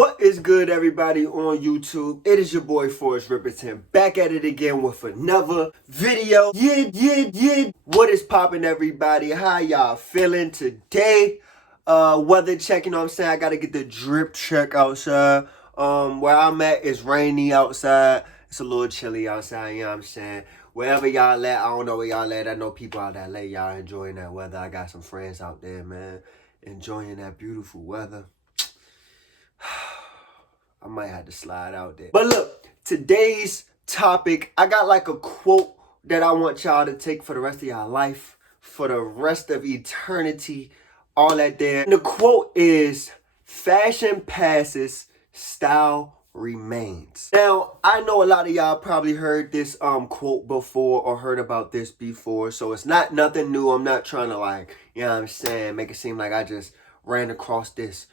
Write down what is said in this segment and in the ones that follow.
What is good, everybody on YouTube? It is your boy Forrest Riperton back at it again with another video. What is poppin', everybody? How y'all feeling today? Weather check, you know what I'm saying? I gotta get the drip check outside. Where I'm at, it's rainy outside. It's a little chilly outside, you know what I'm saying? Wherever y'all at, I don't know where y'all at. I know people out that late, y'all enjoying that weather. I got some friends out there, man, enjoying that beautiful weather. I might have to slide out there. But look, today's topic, I got like a quote that I want y'all to take for the rest of y'all life, for the rest of eternity, all that there. And the quote is, fashion passes, style remains. Now, I know a lot of y'all probably heard this quote before or heard about this before, so it's not nothing new. I'm not trying to, like, you know what I'm saying, make it seem like I just ran across this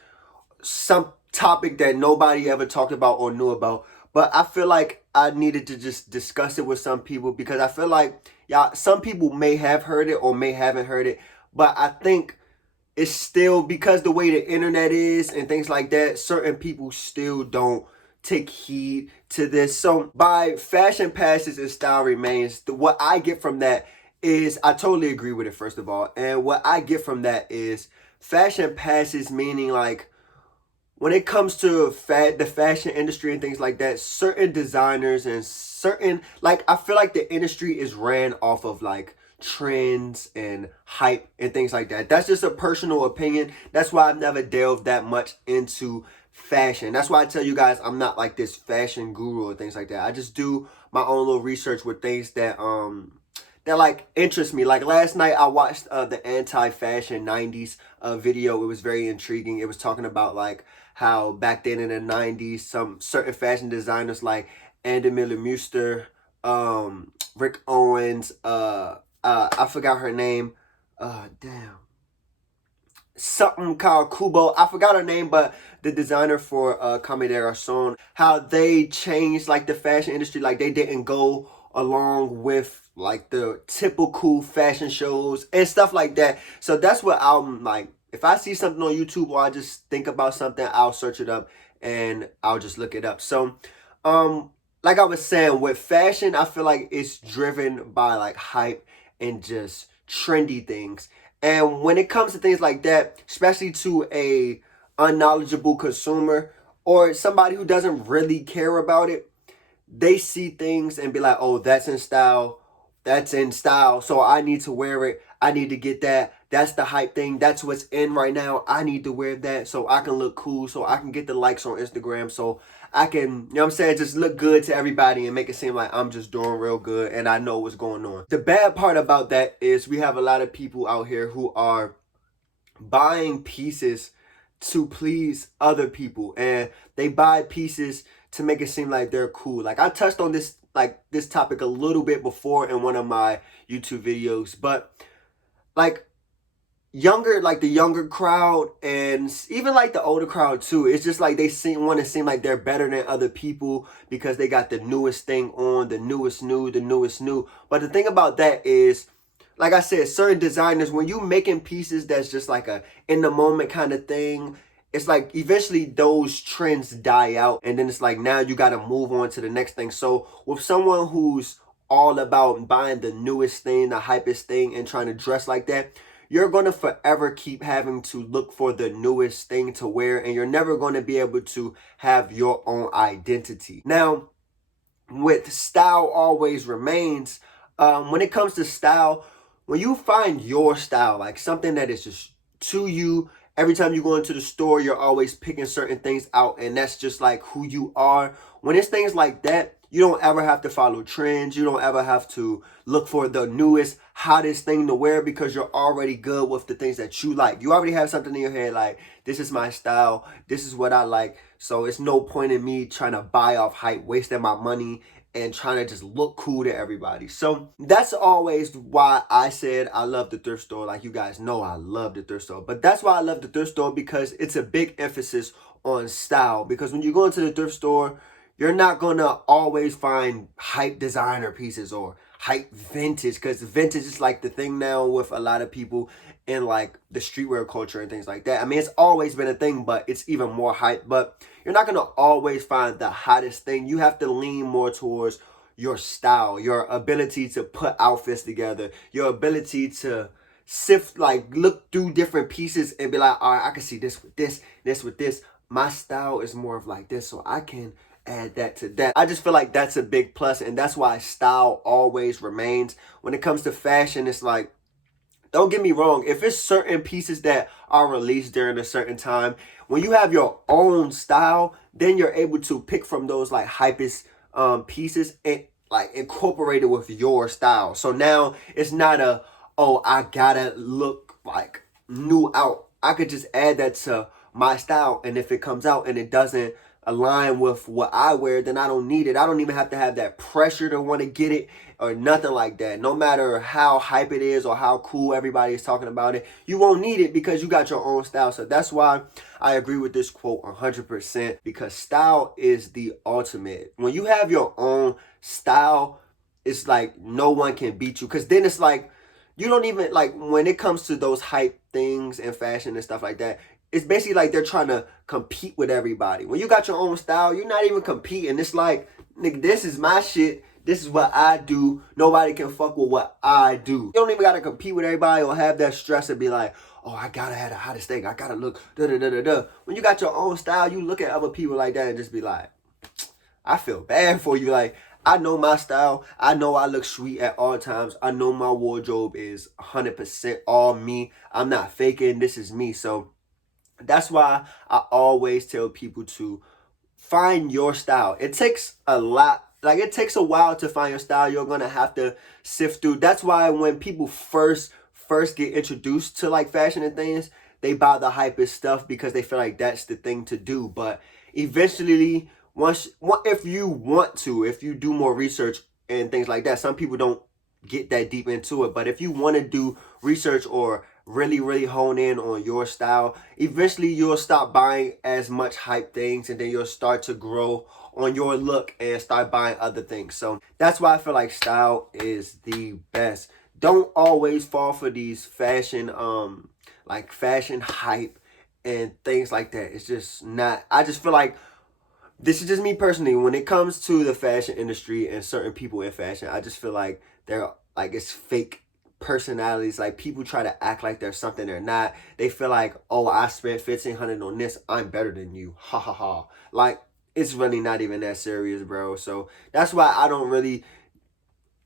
some topic that nobody ever talked about or knew about. But I feel like I needed to just discuss it with some people, because I feel like some people may have heard it or may haven't heard it, but I think it's still, because the way the internet is and things like that, certain people still don't take heed to this. So by fashion passes and style remains, what I get from that is, I totally agree with it, first of all. And what I get from that is, fashion passes meaning, like, when it comes to the fashion industry and things like that, certain designers and certain, like, I feel like the industry is ran off of like trends and hype and things like that. That's just a personal opinion. That's why I've never delved that much into fashion. That's why I tell you guys I'm not like this fashion guru or things like that. I just do my own little research with things that like interest me. Like last night I watched the anti-fashion 90s video. It was very intriguing. It was talking about like how back then in the 90s, some certain fashion designers like Andy Miller-Muster, Rick Owens, I forgot her name, something called Kubo, I forgot her name, but the designer for Comme des Garçons, how they changed like the fashion industry. Like they didn't go along with like the typical fashion shows and stuff like that. So that's what I'm like, if I see something on YouTube or I just think about something, I'll search it up and I'll just look it up. So like I was saying, with fashion, I feel like it's driven by like hype and just trendy things. And when it comes to things like that, especially to a unknowledgeable consumer or somebody who doesn't really care about it, they see things and be like, oh, that's in style, so I need to wear it, I need to get that, that's the hype thing, that's what's in right now, I need to wear that so I can look cool, so I can get the likes on Instagram, so I can, you know what I'm saying, just look good to everybody and make it seem like I'm just doing real good and I know what's going on. The bad part about that is we have a lot of people out here who are buying pieces to please other people, and they buy pieces to make it seem like they're cool. Like I touched on this topic a little bit before in one of my YouTube videos, but like the younger crowd and even like the older crowd too, it's just like they want to seem like they're better than other people because they got the newest thing on, the newest new. But the thing about that is, like I said, certain designers, when you making pieces that's just like a in the moment kind of thing, it's like eventually those trends die out, and then it's like now you got to move on to the next thing. So with someone who's all about buying the newest thing, the hypest thing, and trying to dress like that, you're going to forever keep having to look for the newest thing to wear, and you're never going to be able to have your own identity. Now, with style always remains, when it comes to style, when you find your style, like something that is just to you, every time you go into the store, you're always picking certain things out, and that's just like who you are. When it's things like that, you don't ever have to follow trends. You don't ever have to look for the newest, hottest thing to wear, because you're already good with the things that you like. You already have something in your head like, this is my style, this is what I like. So it's no point in me trying to buy off hype, wasting my money and trying to just look cool to everybody. So that's always why I said I love the thrift store. Like, you guys know I love the thrift store. But that's why I love the thrift store, because it's a big emphasis on style. Because when you go into the thrift store, you're not going to always find hype designer pieces or hype vintage, because vintage is like the thing now with a lot of people in like the streetwear culture and things like that. I mean, it's always been a thing, but it's even more hype. But you're not gonna always find the hottest thing. You have to lean more towards your style, your ability to put outfits together, your ability to sift, like look through different pieces and be like, all right, I can see this with this, this with this. My style is more of like this, so I can add that to that. I just feel like that's a big plus, and that's why style always remains. When it comes to fashion, it's like, don't get me wrong, if it's certain pieces that are released during a certain time, when you have your own style, then you're able to pick from those like hypest pieces and like incorporate it with your style. So now it's not a, oh, I gotta look like new out. I could just add that to my style, and if it comes out and it doesn't align with what I wear, then I don't need it. I don't even have to have that pressure to want to get it or nothing like that. No matter how hype it is or how cool everybody is talking about it, you won't need it because you got your own style. So that's why I agree with this quote 100%, because style is the ultimate. When you have your own style, it's like no one can beat you, because then it's like you don't even, like, when it comes to those hype things and fashion and stuff like that, it's basically like they're trying to compete with everybody. When you got your own style, you're not even competing. It's like, nigga, this is my shit. This is what I do. Nobody can fuck with what I do. You don't even gotta compete with everybody or have that stress and be like, oh, I gotta have the hottest thing. I gotta look da da da da da. When you got your own style, you look at other people like that and just be like, I feel bad for you. Like, I know my style. I know I look sweet at all times. I know my wardrobe is 100% all me. I'm not faking. This is me. So that's why I always tell people to find your style. It takes a lot. Like, it takes a while to find your style. You're going to have to sift through. That's why when people first get introduced to like fashion and things, they buy the hypest stuff because they feel like that's the thing to do. But eventually, if you do more research and things like that, some people don't get that deep into it. But if you want to do research or really hone in on your style, eventually you'll stop buying as much hype things, and then you'll start to grow on your look and start buying other things. So that's why I feel like style is the best. Don't always fall for these fashion like fashion hype and things like that. It's just not. I just feel like, this is just me personally, when it comes to the fashion industry and certain people in fashion, I just feel like they're like, it's fake personalities. Like, people try to act like they're something they're not. They feel like, oh, I spent $1,500 on this, I'm better than you, ha ha ha. Like, it's really not even that serious, bro. So that's why I don't really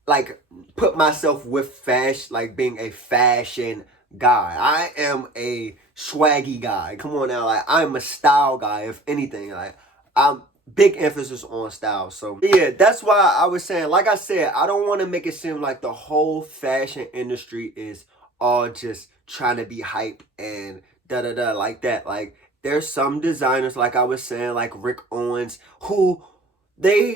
like put myself with fashion, like being a fashion guy. I am a swaggy guy. Come on now, like, I'm a style guy. If anything, like, I'm big emphasis on style. So yeah, that's why I was saying, like I said, I don't want to make it seem like the whole fashion industry is all just trying to be hype and da da da like that. Like, there's some designers, like I was saying, like Rick Owens, who they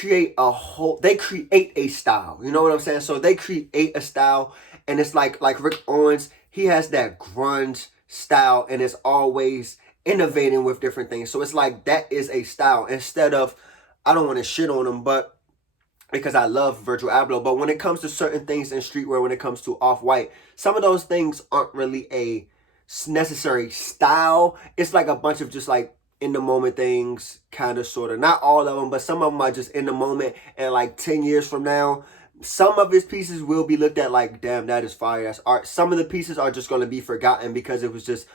they create a style. You know what I'm saying? So they create a style, and it's like Rick Owens, he has that grunge style, and it's always innovating with different things. So it's like, that is a style. Instead of, I don't want to shit on him, but because I love Virgil Abloh, but when it comes to certain things in streetwear, when it comes to Off-White, some of those things aren't really a necessary style. It's like a bunch of just like in the moment things, kind of, sort of. Not all of them, but some of them are just in the moment, and like 10 years from now, some of his pieces will be looked at like, damn, that is fire, that's art. Some of the pieces are just going to be forgotten because it was just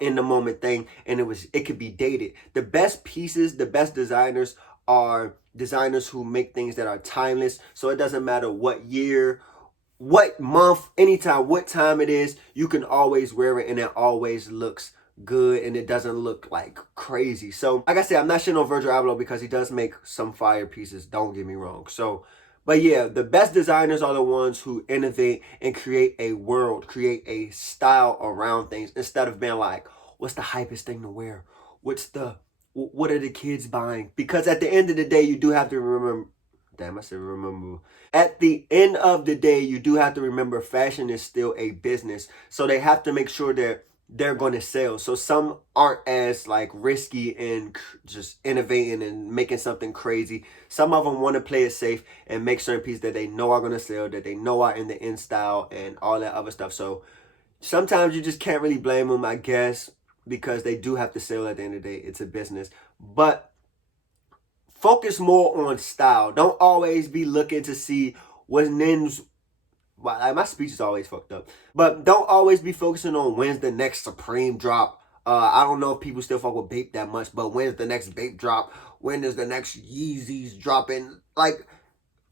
in the moment thing, and it could be dated. The best pieces, the best designers are designers who make things that are timeless. So it doesn't matter what year, what month, anytime, what time it is, you can always wear it and it always looks good and it doesn't look like crazy. So like I said, I'm not shitting on Virgil Abloh because he does make some fire pieces, don't get me wrong. So, but yeah, the best designers are the ones who innovate and create a world, create a style around things, instead of being like, what's the hypest thing to wear? What are the kids buying? Because at the end of the day, you do have to remember, damn, I said remember. At the end of the day, you do have to remember, fashion is still a business. So they have to make sure that they're going to sell. So some aren't as like risky and just innovating and making something crazy. Some of them want to play it safe and make certain pieces that they know are going to sell, that they know are in the in style and all that other stuff. So sometimes you just can't really blame them, I guess, because they do have to sell at the end of the day. It's a business. But focus more on style. Don't always be looking to see what's Nin's. My speech is always fucked up. But don't always be focusing on when's the next Supreme drop. I don't know if people still fuck with Bape that much, but when's the next Bape drop? When is the next Yeezys dropping? Like,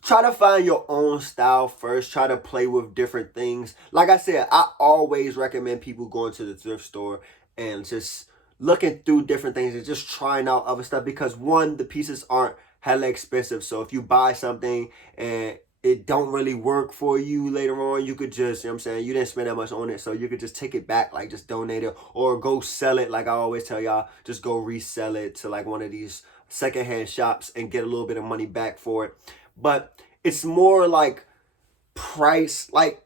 try to find your own style first. Try to play with different things. Like I said, I always recommend people going to the thrift store and just looking through different things and just trying out other stuff, because one, the pieces aren't hella expensive. So if you buy something and it don't really work for you later on, you could just, you know what I'm saying, you didn't spend that much on it, so you could just take it back, like just donate it or go sell it. Like I always tell y'all, just go resell it to like one of these secondhand shops and get a little bit of money back for it. But it's more like price, like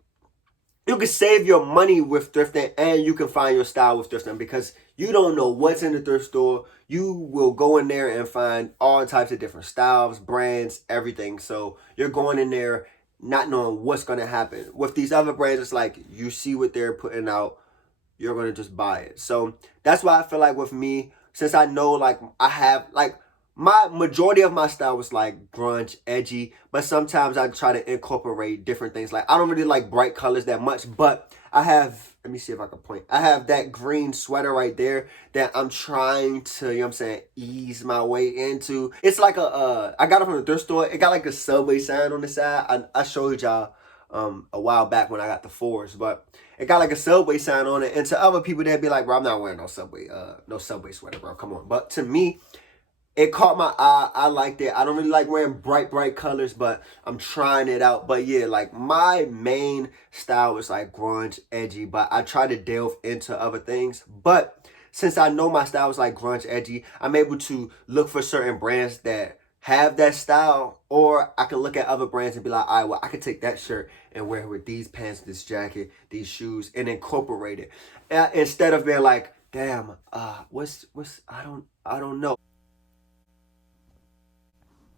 you can save your money with thrifting and you can find your style with thrifting, because you don't know what's in the thrift store. You will go in there and find all types of different styles, brands, everything. So you're going in there not knowing what's going to happen. With these other brands, it's like you see what they're putting out, you're going to just buy it. So that's why I feel like with me, since I know like I have like my majority of my style was like grunge, edgy, but sometimes I try to incorporate different things. Like I don't really like bright colors that much, but I have, let me see if I can point. I have that green sweater right there that I'm trying to, you know what I'm saying, ease my way into. It's like I got it from the thrift store. It got like a Subway sign on the side. I showed y'all a while back when I got the fours, but it got like a Subway sign on it. And to other people, they'd be like, bro, I'm not wearing no Subway sweater, bro. Come on. But to me, it caught my eye. I liked it. I don't really like wearing bright colors, but I'm trying it out. But yeah, like my main style is like grunge, edgy, but I try to delve into other things. But since I know my style is like grunge, edgy, I'm able to look for certain brands that have that style, or I can look at other brands and be like, all right, well, I can take that shirt and wear it with these pants, this jacket, these shoes, and incorporate it. Instead of being like, damn, what's I don't know.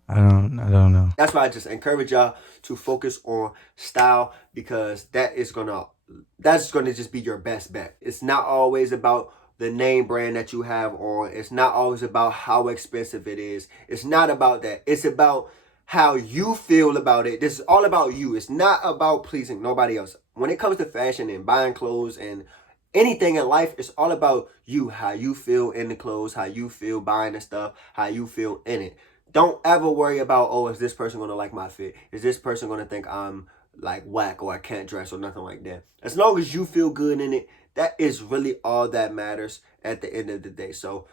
I don't know. That's why I just encourage y'all to focus on style, because that's gonna just be your best bet. It's not always about the name brand that you have on. It's not always about how expensive it is. It's not about that. It's about how you feel about it. This is all about you. It's not about pleasing nobody else. When it comes to fashion and buying clothes and anything in life, it's all about you, how you feel in the clothes, how you feel buying the stuff, how you feel in it. Don't ever worry about, oh, is this person gonna like my fit? Is this person gonna think I'm like whack or I can't dress or nothing like that? As long as you feel good in it, that is really all that matters at the end of the day. So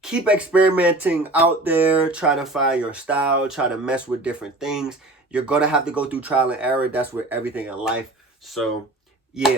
keep experimenting out there, try to find your style, try to mess with different things. You're gonna have to go through trial and error. That's with everything in life. So yeah.